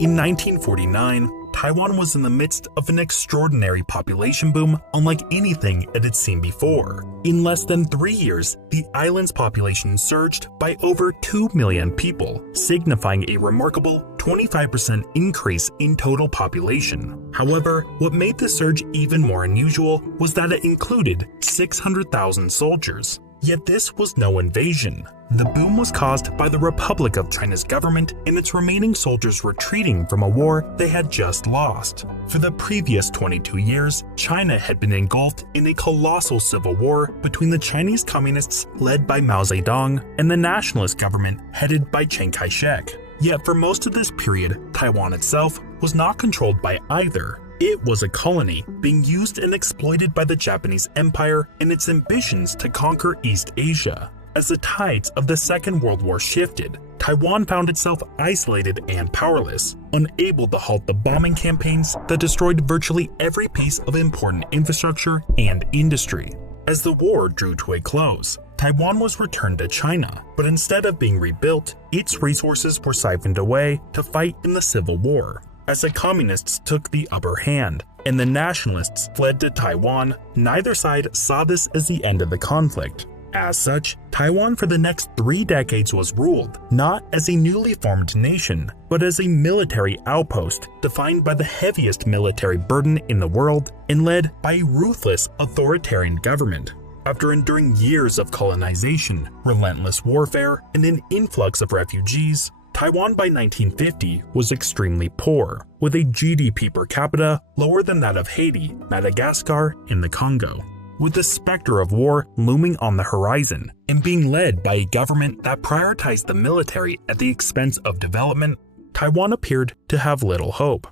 In 1949, Taiwan was in the midst of an extraordinary population boom unlike anything it had seen before. In less than 3 years, the island's population surged by over 2 million people, signifying a remarkable 25% increase in total population. However, what made the surge even more unusual was that it included 600,000 soldiers. Yet this was no invasion. The boom was caused by the Republic of China's government and its remaining soldiers retreating from a war they had just lost. For the previous 22 years, China had been engulfed in a colossal civil war between the Chinese communists led by Mao Zedong and the nationalist government headed by Chiang Kai-shek. Yet for most of this period, Taiwan itself was not controlled by either. It was a colony being used and exploited by the Japanese Empire in its ambitions to conquer East Asia. As the tides of the Second World War shifted, Taiwan found itself isolated and powerless, unable to halt the bombing campaigns that destroyed virtually every piece of important infrastructure and industry. As the war drew to a close, Taiwan was returned to China, but instead of being rebuilt, its resources were siphoned away to fight in the Civil War. As the communists took the upper hand and the nationalists fled to Taiwan, neither side saw this as the end of the conflict. As such, Taiwan for the next 3 decades was ruled not as a newly formed nation, but as a military outpost defined by the heaviest military burden in the world and led by a ruthless authoritarian government. After enduring years of colonization, relentless warfare, and an influx of refugees, Taiwan by 1950 was extremely poor, with a GDP per capita lower than that of Haiti, Madagascar, and the Congo. With the specter of war looming on the horizon and being led by a government that prioritized the military at the expense of development, Taiwan appeared to have little hope.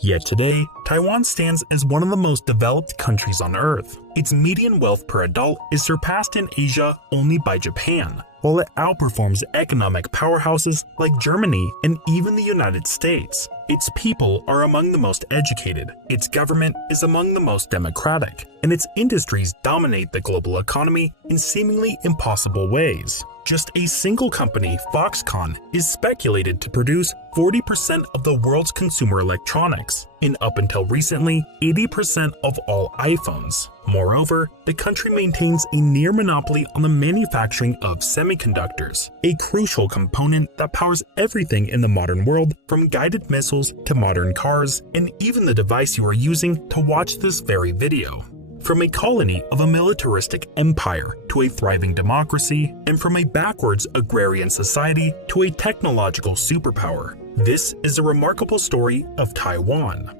Yet today, Taiwan stands as one of the most developed countries on Earth. Its median wealth per adult is surpassed in Asia only by Japan, while it outperforms economic powerhouses like Germany and even the United States. Its people are among the most educated, its government is among the most democratic, and its industries dominate the global economy in seemingly impossible ways. Just a single company, Foxconn, is speculated to produce 40% of the world's consumer electronics, and up until recently, 80% of all iPhones. Moreover, the country maintains a near monopoly on the manufacturing of semiconductors, a crucial component that powers everything in the modern world, from guided missiles to modern cars, and even the device you are using to watch this very video. From a colony of a militaristic empire to a thriving democracy, and from a backwards agrarian society to a technological superpower, this is a remarkable story of Taiwan.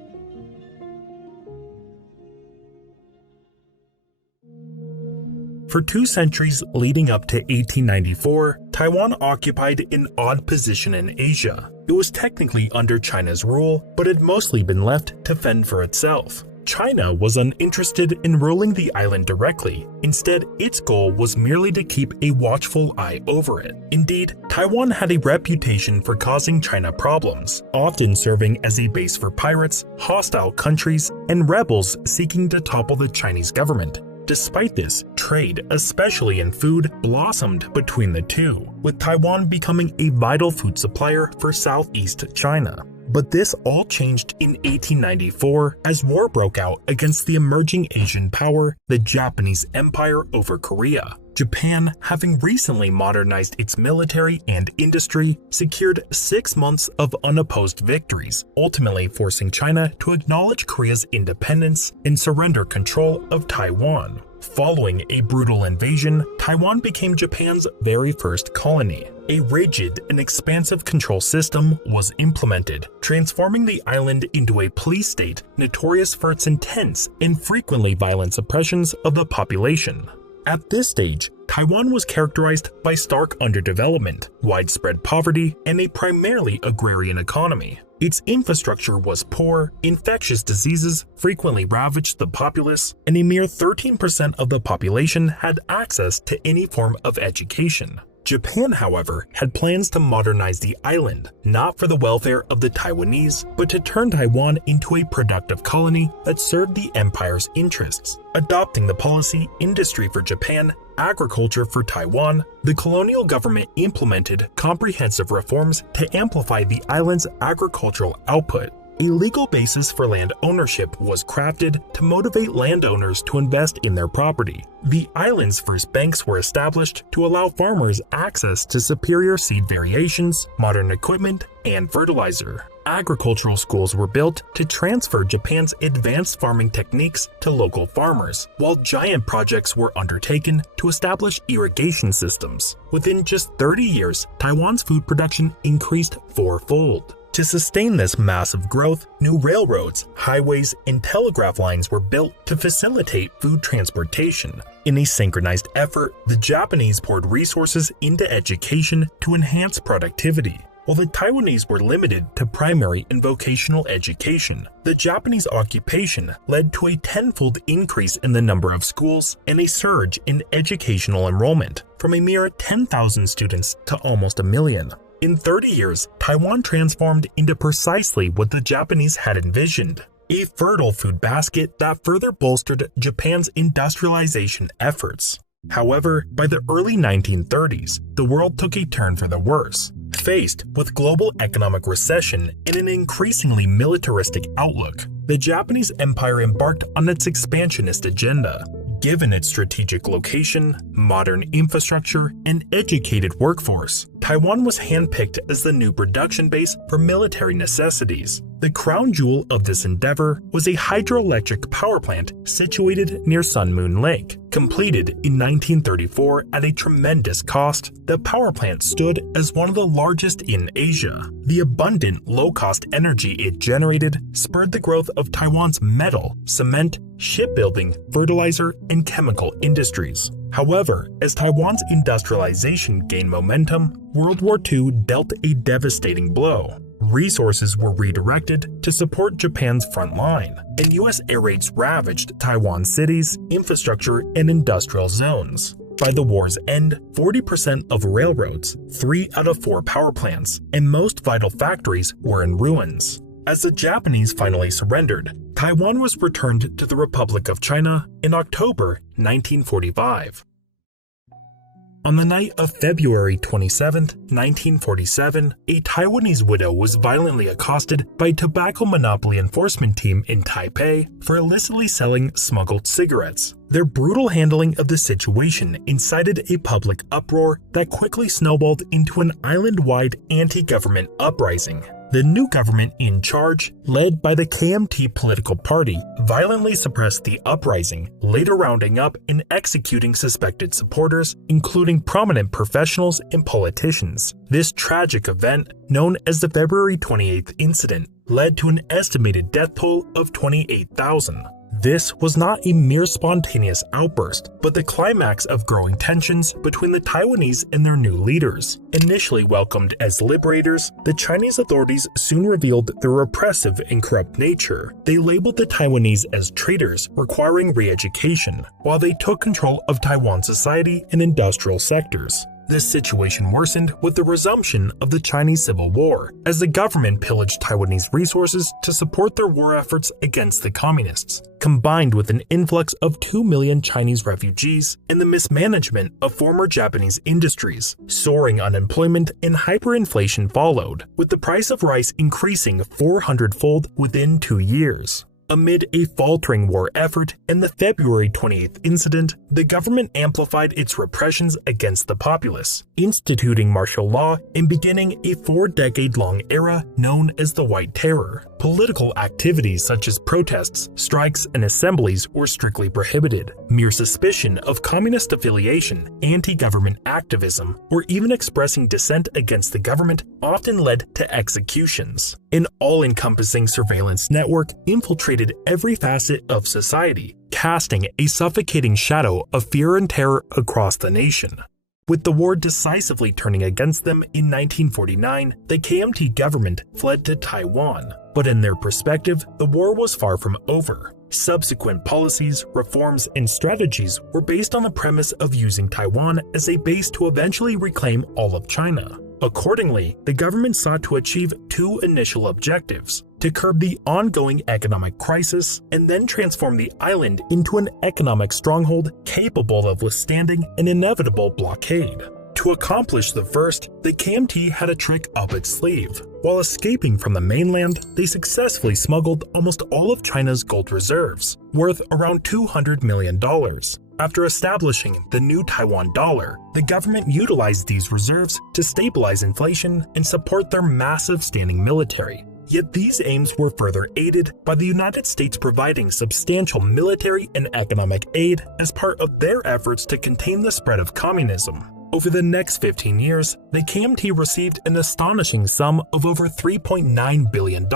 For 2 centuries leading up to 1894, Taiwan occupied an odd position in Asia. It was technically under China's rule, but had mostly been left to fend for itself. China was uninterested in ruling the island directly. Instead, its goal was merely to keep a watchful eye over it. Indeed, Taiwan had a reputation for causing China problems, often serving as a base for pirates, hostile countries, and rebels seeking to topple the Chinese government. Despite this, trade, especially in food, blossomed between the two, with Taiwan becoming a vital food supplier for Southeast China. But this all changed in 1894 as war broke out against the emerging Asian power, the Japanese Empire over Korea. Japan, having recently modernized its military and industry, secured 6 months of unopposed victories, ultimately forcing China to acknowledge Korea's independence and surrender control of Taiwan. Following a brutal invasion, Taiwan became Japan's very first colony. A rigid and expansive control system was implemented, transforming the island into a police state notorious for its intense and frequently violent suppressions of the population. At this stage, Taiwan was characterized by stark underdevelopment, widespread poverty, and a primarily agrarian economy. Its infrastructure was poor, infectious diseases frequently ravaged the populace, and a mere 13% of the population had access to any form of education. Japan, however, had plans to modernize the island, not for the welfare of the Taiwanese, but to turn Taiwan into a productive colony that served the empire's interests. Adopting the policy industry for Japan, agriculture for Taiwan, the colonial government implemented comprehensive reforms to amplify the island's agricultural output. A legal basis for land ownership was crafted to motivate landowners to invest in their property. The island's first banks were established to allow farmers access to superior seed variations, modern equipment, and fertilizer. Agricultural schools were built to transfer Japan's advanced farming techniques to local farmers, while giant projects were undertaken to establish irrigation systems. Within just 30 years, Taiwan's food production increased fourfold. To sustain this massive growth, new railroads, highways, and telegraph lines were built to facilitate food transportation. In a synchronized effort, the Japanese poured resources into education to enhance productivity. While the Taiwanese were limited to primary and vocational education, the Japanese occupation led to a tenfold increase in the number of schools and a surge in educational enrollment, from a mere 10,000 students to almost 1 million. In 30 years, Taiwan transformed into precisely what the Japanese had envisioned, a fertile food basket that further bolstered Japan's industrialization efforts. However, by the early 1930s, the world took a turn for the worse. Faced with global economic recession and an increasingly militaristic outlook, the Japanese empire embarked on its expansionist agenda. Given its strategic location, modern infrastructure, and educated workforce, Taiwan was handpicked as the new production base for military necessities. The crown jewel of this endeavor was a hydroelectric power plant situated near Sun Moon Lake. Completed in 1934 at a tremendous cost, the power plant stood as one of the largest in Asia. The abundant, low-cost energy it generated spurred the growth of Taiwan's metal, cement, shipbuilding, fertilizer, and chemical industries. However, as Taiwan's industrialization gained momentum, World War II dealt a devastating blow. Resources were redirected to support Japan's front line, and U.S. air raids ravaged Taiwan's cities, infrastructure, and industrial zones. By the war's end, 40% of railroads, 3 out of 4 power plants, and most vital factories were in ruins. As the Japanese finally surrendered, Taiwan was returned to the Republic of China in October 1945. On the night of February 27, 1947, a Taiwanese widow was violently accosted by a tobacco monopoly enforcement team in Taipei for illicitly selling smuggled cigarettes. Their brutal handling of the situation incited a public uproar that quickly snowballed into an island-wide anti-government uprising. The new government in charge, led by the KMT political party, violently suppressed the uprising, later rounding up and executing suspected supporters, including prominent professionals and politicians. This tragic event, known as the February 28th incident, led to an estimated death toll of 28,000. This was not a mere spontaneous outburst, but the climax of growing tensions between the Taiwanese and their new leaders. Initially welcomed as liberators, the Chinese authorities soon revealed their repressive and corrupt nature. They labeled the Taiwanese as traitors, requiring re-education, while they took control of Taiwan society and industrial sectors. This situation worsened with the resumption of the Chinese Civil War, as the government pillaged Taiwanese resources to support their war efforts against the communists. Combined with an influx of 2 million Chinese refugees and the mismanagement of former Japanese industries, soaring unemployment and hyperinflation followed, with the price of rice increasing 400-fold within 2 years. Amid a faltering war effort and the February 28th incident, the government amplified its repressions against the populace, instituting martial law and beginning a 4-decade-long era known as the White Terror. Political activities such as protests, strikes, and assemblies were strictly prohibited. Mere suspicion of communist affiliation, anti-government activism, or even expressing dissent against the government often led to executions. An all-encompassing surveillance network infiltrated every facet of society, casting a suffocating shadow of fear and terror across the nation. With the war decisively turning against them in 1949, the KMT government fled to Taiwan. But in their perspective, the war was far from over. Subsequent policies, reforms, and strategies were based on the premise of using Taiwan as a base to eventually reclaim all of China. Accordingly, the government sought to achieve two initial objectives: to curb the ongoing economic crisis and then transform the island into an economic stronghold capable of withstanding an inevitable blockade. To accomplish the first, the KMT had a trick up its sleeve. While escaping from the mainland, they successfully smuggled almost all of China's gold reserves, worth around $200 million. After establishing the new Taiwan dollar, the government utilized these reserves to stabilize inflation and support their massive standing military. Yet these aims were further aided by the United States providing substantial military and economic aid as part of their efforts to contain the spread of communism. Over the next 15 years, the KMT received an astonishing sum of over $3.9 billion,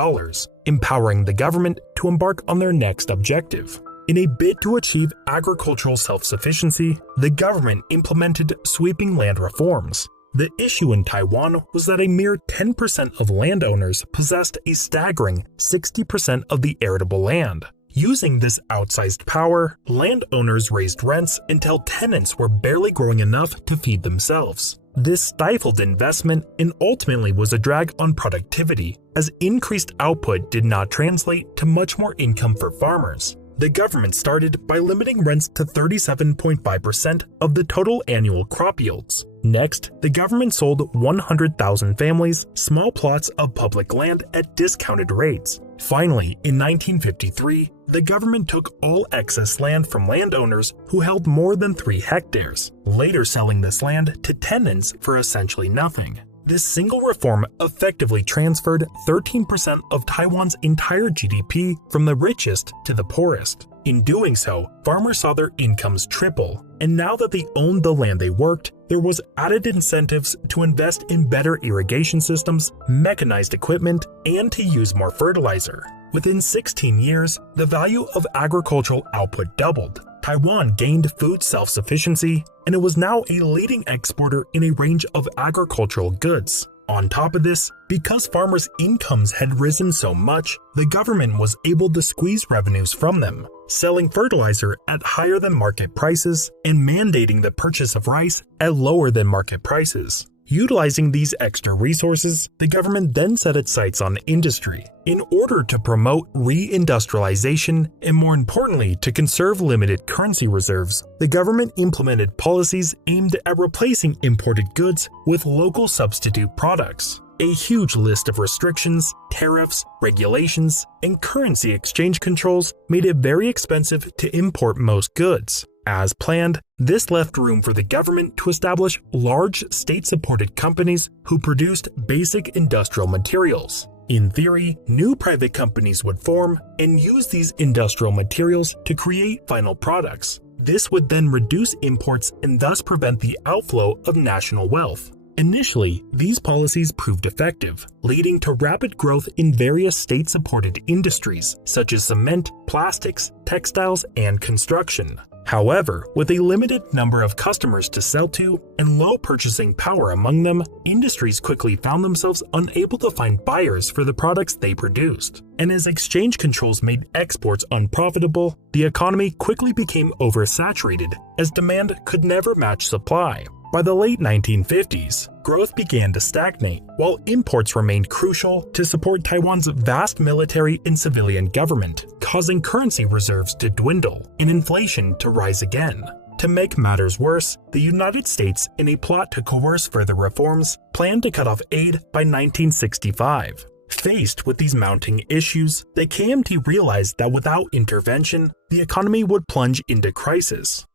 empowering the government to embark on their next objective. In a bid to achieve agricultural self-sufficiency, the government implemented sweeping land reforms. The issue in Taiwan was that a mere 10% of landowners possessed a staggering 60% of the arable land. Using this outsized power, landowners raised rents until tenants were barely growing enough to feed themselves. This stifled investment and ultimately was a drag on productivity, as increased output did not translate to much more income for farmers. The government started by limiting rents to 37.5% of the total annual crop yields. Next, the government sold 100,000 families small plots of public land at discounted rates. Finally, in 1953, the government took all excess land from landowners who held more than 3 hectares, later selling this land to tenants for essentially nothing. This single reform effectively transferred 13% of Taiwan's entire GDP from the richest to the poorest. In doing so, farmers saw their incomes triple, and now that they owned the land they worked, there was added incentives to invest in better irrigation systems, mechanized equipment, and to use more fertilizer. Within 16 years, the value of agricultural output doubled. Taiwan gained food self-sufficiency, and it was now a leading exporter in a range of agricultural goods. On top of this, because farmers' incomes had risen so much, the government was able to squeeze revenues from them, selling fertilizer at higher than market prices and mandating the purchase of rice at lower than market prices. Utilizing these extra resources, the government then set its sights on industry. In order to promote re-industrialization and, more importantly, to conserve limited currency reserves, the government implemented policies aimed at replacing imported goods with local substitute products. A huge list of restrictions, tariffs, regulations, and currency exchange controls made it very expensive to import most goods. As planned, this left room for the government to establish large state-supported companies who produced basic industrial materials. In theory, new private companies would form and use these industrial materials to create final products. This would then reduce imports and thus prevent the outflow of national wealth. Initially, these policies proved effective, leading to rapid growth in various state-supported industries such as cement, plastics, textiles, and construction. However, with a limited number of customers to sell to and low purchasing power among them, industries quickly found themselves unable to find buyers for the products they produced. And as exchange controls made exports unprofitable, the economy quickly became oversaturated as demand could never match supply. By the late 1950s, growth began to stagnate, while imports remained crucial to support Taiwan's vast military and civilian government, causing currency reserves to dwindle and inflation to rise again. To make matters worse, the United States, in a plot to coerce further reforms, planned to cut off aid by 1965. Faced with these mounting issues, the KMT realized that without intervention, the economy would plunge into crisis.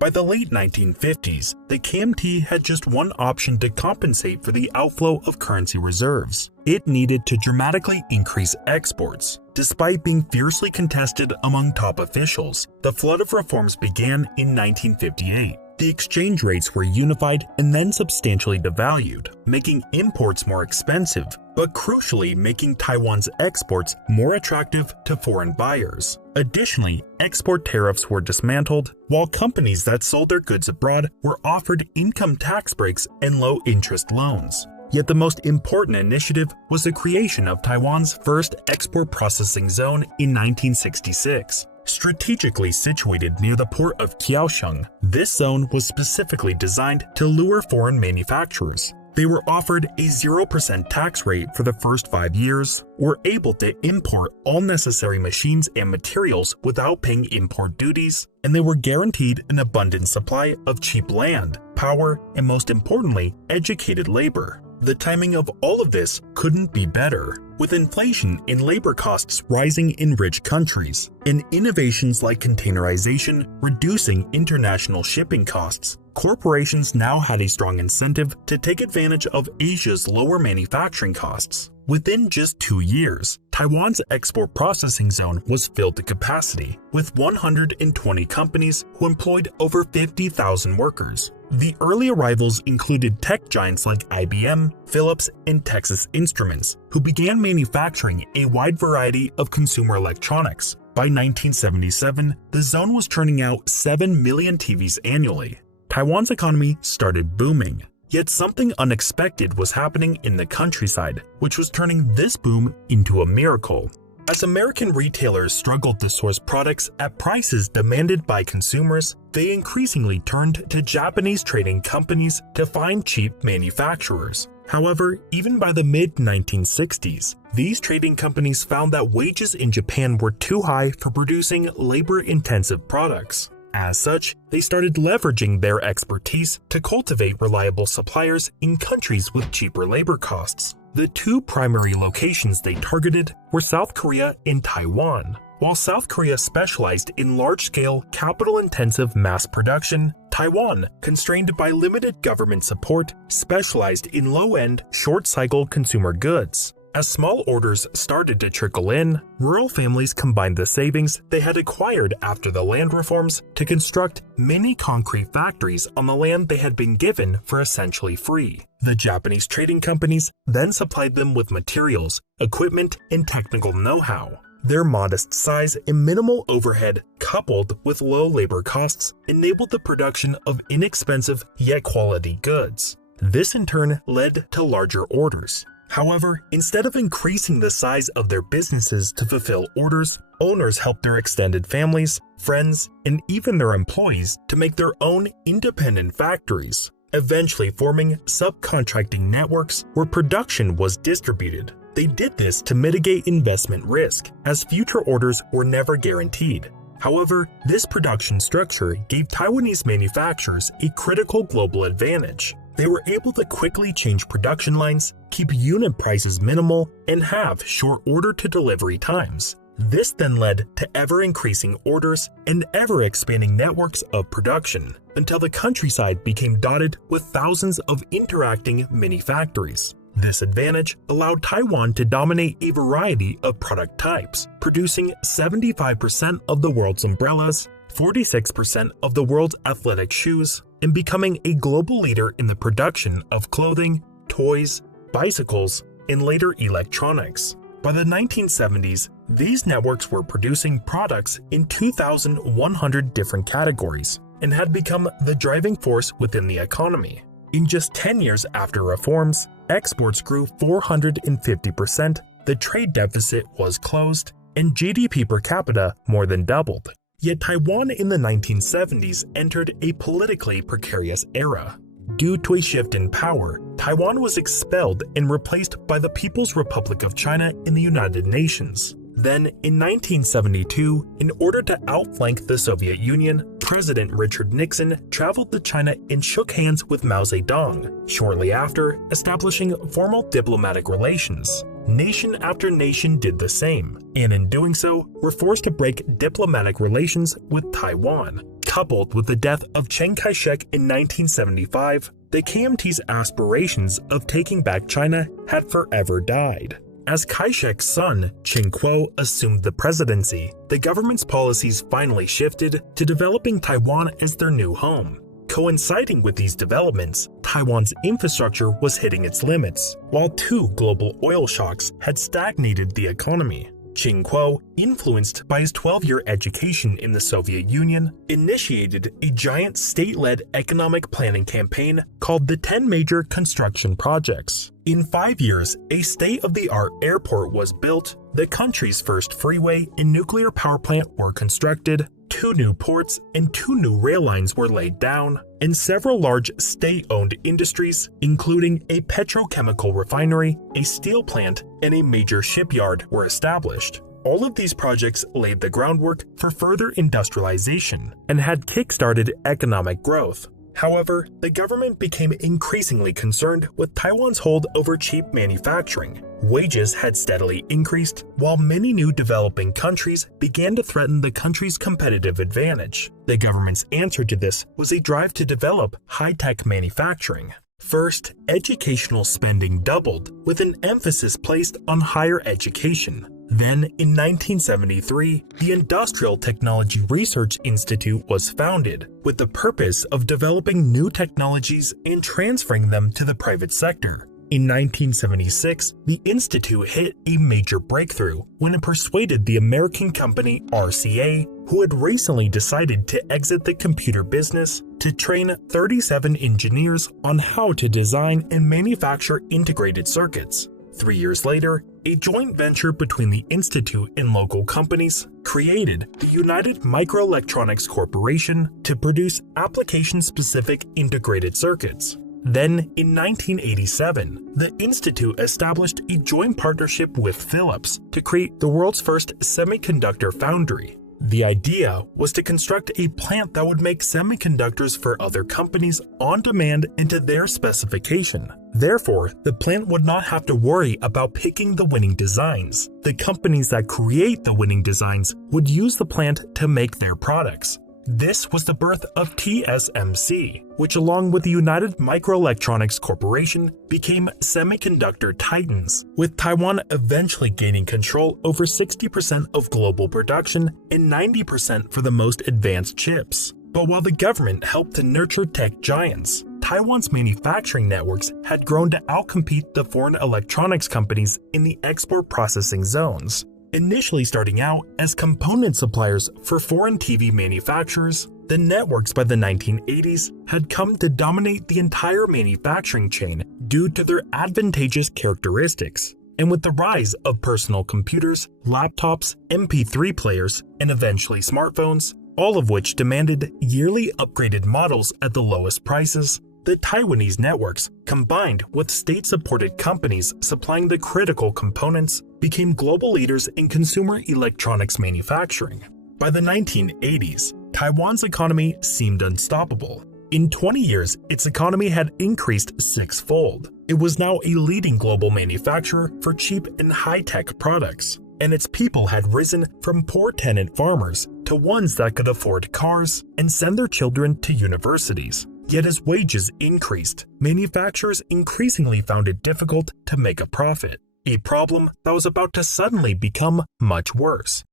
By the late 1950s, the KMT had just one option to compensate for the outflow of currency reserves. It needed to dramatically increase exports. Despite being fiercely contested among top officials, the flood of reforms began in 1958. The exchange rates were unified and then substantially devalued, making imports more expensive, but crucially making Taiwan's exports more attractive to foreign buyers. Additionally, export tariffs were dismantled, while companies that sold their goods abroad were offered income tax breaks and low-interest loans. Yet the most important initiative was the creation of Taiwan's first export processing zone in 1966. Strategically situated near the port of Kaohsiung, this zone was specifically designed to lure foreign manufacturers. They were offered a 0% tax rate for the first 5 years, were able to import all necessary machines and materials without paying import duties, and they were guaranteed an abundant supply of cheap land, power, and most importantly, educated labor. The timing of all of this couldn't be better, with inflation and labor costs rising in rich countries, and innovations like containerization reducing international shipping costs. Corporations now had a strong incentive to take advantage of Asia's lower manufacturing costs. Within just 2 years, Taiwan's export processing zone was filled to capacity, with 120 companies who employed over 50,000 workers. The early arrivals included tech giants like IBM, Philips, and Texas Instruments, who began manufacturing a wide variety of consumer electronics. By 1977, the zone was churning out 7 million TVs annually. Taiwan's economy started booming. Yet something unexpected was happening in the countryside, which was turning this boom into a miracle. As American retailers struggled to source products at prices demanded by consumers, they increasingly turned to Japanese trading companies to find cheap manufacturers. However, even by the mid-1960s, these trading companies found that wages in Japan were too high for producing labor-intensive products. As such, they started leveraging their expertise to cultivate reliable suppliers in countries with cheaper labor costs. The two primary locations they targeted were South Korea and Taiwan. While South Korea specialized in large-scale, capital-intensive mass production, Taiwan, constrained by limited government support, specialized in low-end, short-cycle consumer goods. As small orders started to trickle in, rural families combined the savings they had acquired after the land reforms to construct mini concrete factories on the land they had been given for essentially free. The Japanese trading companies then supplied them with materials, equipment, and technical know-how. Their modest size and minimal overhead, coupled with low labor costs, enabled the production of inexpensive yet quality goods. This in turn led to larger orders. However, instead of increasing the size of their businesses to fulfill orders, owners helped their extended families, friends, and even their employees to make their own independent factories, eventually forming subcontracting networks where production was distributed. They did this to mitigate investment risk, as future orders were never guaranteed. However, this production structure gave Taiwanese manufacturers a critical global advantage. They were able to quickly change production lines, keep unit prices minimal, and have short order-to-delivery times. This then led to ever-increasing orders and ever-expanding networks of production, until the countryside became dotted with thousands of interacting mini-factories. This advantage allowed Taiwan to dominate a variety of product types, producing 75% of the world's umbrellas, 46% of the world's athletic shoes, and becoming a global leader in the production of clothing, toys, bicycles, and later electronics. By the 1970s, these networks were producing products in 2,100 different categories and had become the driving force within the economy. In just 10 years after reforms, exports grew 450%, the trade deficit was closed, and GDP per capita more than doubled. Yet Taiwan in the 1970s entered a politically precarious era. Due to a shift in power, Taiwan was expelled and replaced by the People's Republic of China in the United Nations. Then, in 1972, in order to outflank the Soviet Union, President Richard Nixon traveled to China and shook hands with Mao Zedong, shortly after establishing formal diplomatic relations. Nation after nation did the same, and in doing so, were forced to break diplomatic relations with Taiwan. Coupled with the death of Chiang Kai-shek in 1975, the KMT's aspirations of taking back China had forever died. As Kai-shek's son, Ching Kuo, assumed the presidency, the government's policies finally shifted to developing Taiwan as their new home. Coinciding with these developments, Taiwan's infrastructure was hitting its limits, while two global oil shocks had stagnated the economy. Ching Kuo, influenced by his 12-year education in the Soviet Union, initiated a giant state-led economic planning campaign called the 10 Major Construction Projects. In 5 years, a state-of-the-art airport was built, the country's first freeway and nuclear power plant were constructed, 2 new ports and 2 new rail lines were laid down, and several large state-owned industries, including a petrochemical refinery, a steel plant, and a major shipyard, were established. All of these projects laid the groundwork for further industrialization and had kick-started economic growth. However, the government became increasingly concerned with Taiwan's hold over cheap manufacturing. Wages had steadily increased, while many new developing countries began to threaten the country's competitive advantage. The government's answer to this was a drive to develop high-tech manufacturing. First, educational spending doubled, with an emphasis placed on higher education. Then, in 1973, the Industrial Technology Research Institute was founded, with the purpose of developing new technologies and transferring them to the private sector. In 1976, the institute hit a major breakthrough when it persuaded the American company RCA, who had recently decided to exit the computer business, to train 37 engineers on how to design and manufacture integrated circuits. 3 years later, a joint venture between the institute and local companies created the United Microelectronics Corporation to produce application-specific integrated circuits. Then, in 1987, the institute established a joint partnership with Philips to create the world's first semiconductor foundry. The idea was to construct a plant that would make semiconductors for other companies on demand and to their specification. Therefore, the plant would not have to worry about picking the winning designs. The companies that create the winning designs would use the plant to make their products. This was the birth of TSMC, which along with the United Microelectronics Corporation became semiconductor titans, with Taiwan eventually gaining control over 60% of global production and 90% for the most advanced chips. But while the government helped to nurture tech giants, Taiwan's manufacturing networks had grown to outcompete the foreign electronics companies in the export processing zones. Initially starting out as component suppliers for foreign TV manufacturers, the networks by the 1980s had come to dominate the entire manufacturing chain due to their advantageous characteristics. And with the rise of personal computers, laptops, MP3 players, and eventually smartphones, all of which demanded yearly upgraded models at the lowest prices, the Taiwanese networks, combined with state-supported companies supplying the critical components, became global leaders in consumer electronics manufacturing. By the 1980s, Taiwan's economy seemed unstoppable. In 20 years, its economy had increased six-fold. It was now a leading global manufacturer for cheap and high-tech products, and its people had risen from poor tenant farmers to ones that could afford cars and send their children to universities. Yet as wages increased, manufacturers increasingly found it difficult to make a profit, a problem that was about to suddenly become much worse.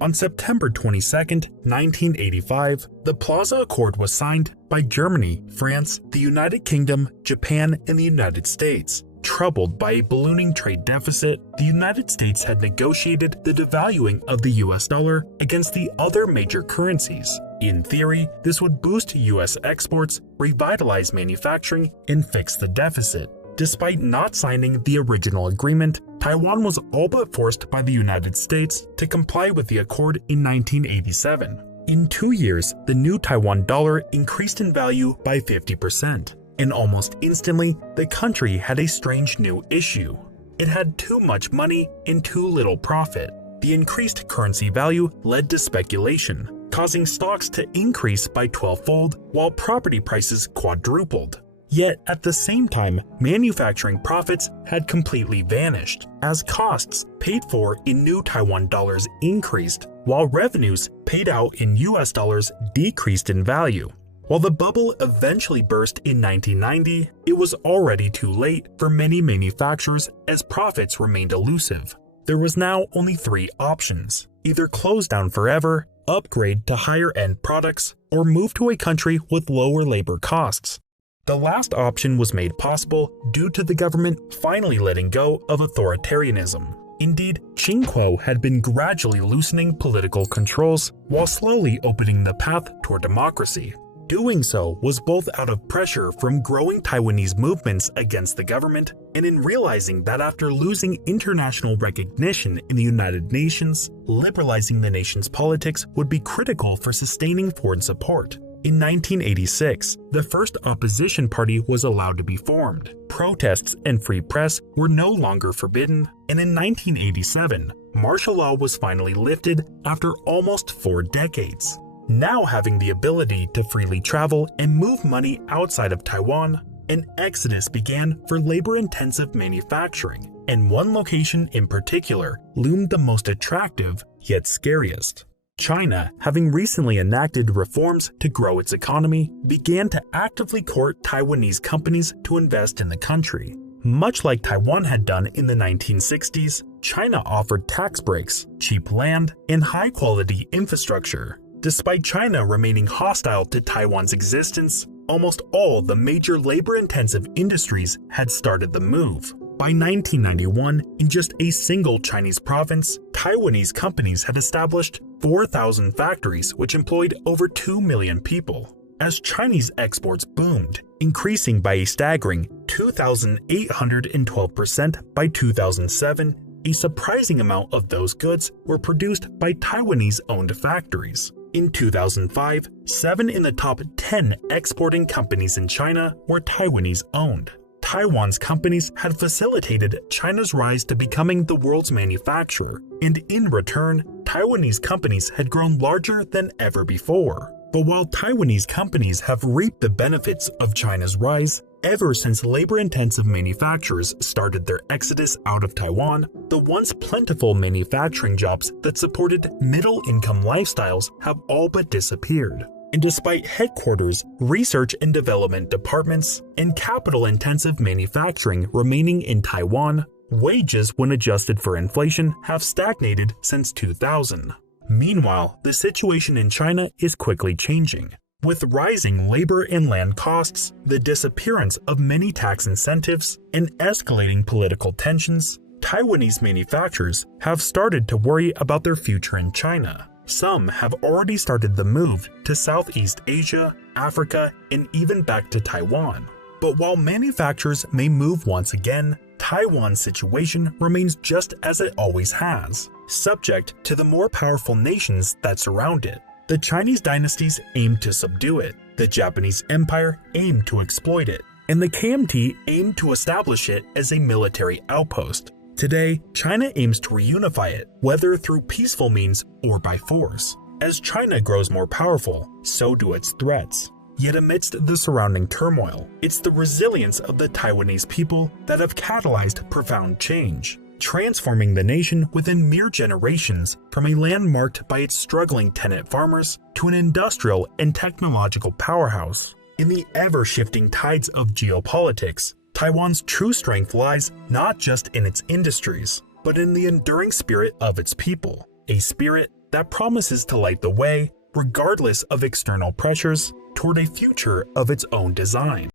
On September 22, 1985, the Plaza Accord was signed by Germany, France, the United Kingdom, Japan, and the United States. Troubled by a ballooning trade deficit, the United States had negotiated the devaluing of the US dollar against the other major currencies. In theory, this would boost US exports, revitalize manufacturing, and fix the deficit. Despite not signing the original agreement, Taiwan was all but forced by the United States to comply with the accord in 1987. In 2 years, the new Taiwan dollar increased in value by 50%. And almost instantly, the country had a strange new issue. It had too much money and too little profit. The increased currency value led to speculation, causing stocks to increase by 12-fold while property prices quadrupled. Yet at the same time, manufacturing profits had completely vanished as costs paid for in new Taiwan dollars increased, while revenues paid out in US dollars decreased in value. While the bubble eventually burst in 1990, it was already too late for many manufacturers as profits remained elusive. There was now only 3 options: either close down forever, upgrade to higher-end products, or move to a country with lower labor costs. The last option was made possible due to the government finally letting go of authoritarianism. Indeed, Qingkuo had been gradually loosening political controls while slowly opening the path toward democracy. Doing so was both out of pressure from growing Taiwanese movements against the government and in realizing that after losing international recognition in the United Nations, liberalizing the nation's politics would be critical for sustaining foreign support. In 1986, the first opposition party was allowed to be formed. Protests and free press were no longer forbidden, and in 1987, martial law was finally lifted after almost 4 decades. Now having the ability to freely travel and move money outside of Taiwan, an exodus began for labor-intensive manufacturing, and one location in particular loomed the most attractive yet scariest. China, having recently enacted reforms to grow its economy, began to actively court Taiwanese companies to invest in the country. Much like Taiwan had done in the 1960s, China offered tax breaks, cheap land, and high-quality infrastructure. Despite China remaining hostile to Taiwan's existence, almost all the major labor-intensive industries had started the move. By 1991, in just a single Chinese province, Taiwanese companies had established 4,000 factories which employed over 2 million people. As Chinese exports boomed, increasing by a staggering 2,812% by 2007, a surprising amount of those goods were produced by Taiwanese-owned factories. In 2005, 7 in the top 10 exporting companies in China were Taiwanese-owned. Taiwan's companies had facilitated China's rise to becoming the world's manufacturer, and in return, Taiwanese companies had grown larger than ever before. But while Taiwanese companies have reaped the benefits of China's rise, ever since labor-intensive manufacturers started their exodus out of Taiwan, the once plentiful manufacturing jobs that supported middle-income lifestyles have all but disappeared. And despite headquarters, research and development departments, and capital-intensive manufacturing remaining in Taiwan, wages when adjusted for inflation have stagnated since 2000. Meanwhile, the situation in China is quickly changing. With rising labor and land costs, the disappearance of many tax incentives, and escalating political tensions, Taiwanese manufacturers have started to worry about their future in China. Some have already started the move to Southeast Asia, Africa, and even back to Taiwan. But while manufacturers may move once again, Taiwan's situation remains just as it always has, subject to the more powerful nations that surround it. The Chinese dynasties aimed to subdue it, the Japanese Empire aimed to exploit it, and the KMT aimed to establish it as a military outpost. Today, China aims to reunify it, whether through peaceful means or by force. As China grows more powerful, so do its threats. Yet amidst the surrounding turmoil, it's the resilience of the Taiwanese people that have catalyzed profound change, transforming the nation within mere generations from a land marked by its struggling tenant farmers to an industrial and technological powerhouse. In the ever-shifting tides of geopolitics, Taiwan's true strength lies not just in its industries, but in the enduring spirit of its people, a spirit that promises to light the way, regardless of external pressures, toward a future of its own design.